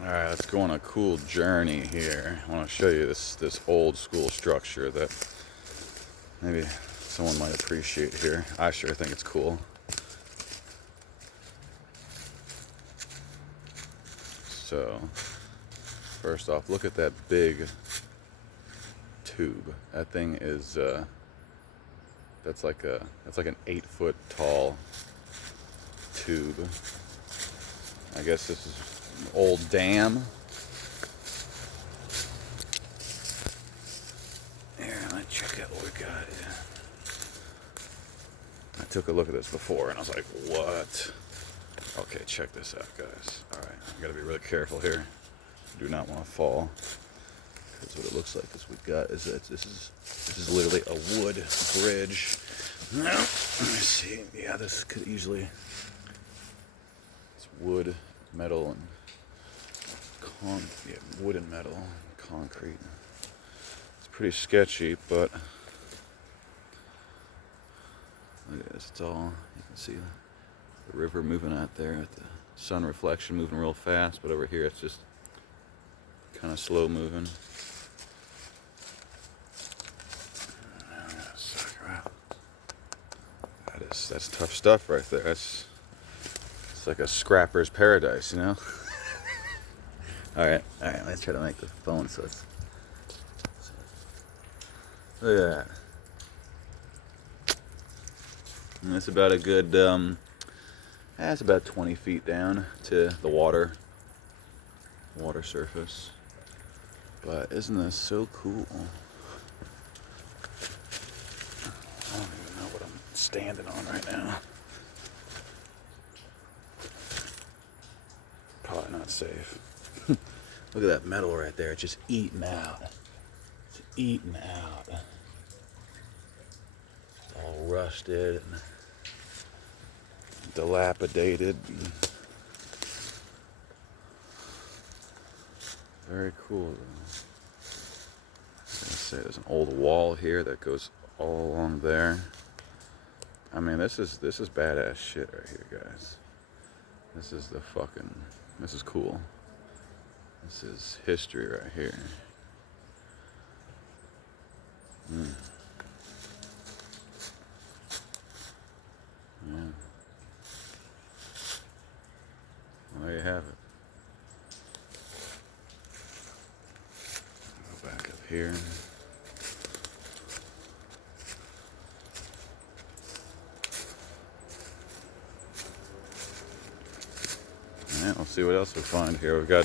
Alright, let's go on a cool journey here. I want to show you this old school structure that maybe someone might appreciate here. I sure think it's cool. So, first off, look at that big tube. That thing is that's like an 8-foot tall tube. I guess this is an old dam. Here, let me check out what we got here. I took a look at this before and I was like, what? Okay, check this out, guys. Alright, I gotta be really careful here. Do not want to fall. Because what it looks like is we've got is that this is literally a wood bridge. Now, let me see. Yeah, this could easily. It's wood, metal, and wood and metal, and concrete. It's pretty sketchy, but look at this. It's all, you can see the river moving out there with the sun reflection moving real fast, but over here it's just kind of slow moving. That's tough stuff right there. It's like a scrapper's paradise, you know? Alright, let's try to make the phone so it's... Look at that. And that's about a good, that's about 20 feet down to the water surface. But isn't this so cool? I don't even know what I'm standing on right now. Probably not safe. Look at that metal right there. It's just eating out. It's eating out. All rusted and dilapidated. Very cool. Say there's an old wall here that goes all along there. I mean, this is badass shit right here, guys. This is cool. This is history right here. Yeah. Well, there you have it. Go back up here. Yeah, we'll see what else we find here. We've got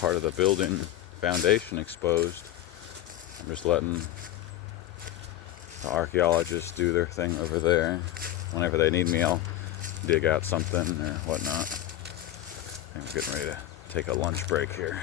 part of the building foundation exposed. I'm just letting the archaeologists do their thing over there. Whenever they need me, I'll dig out something or whatnot. I'm getting ready to take a lunch break here.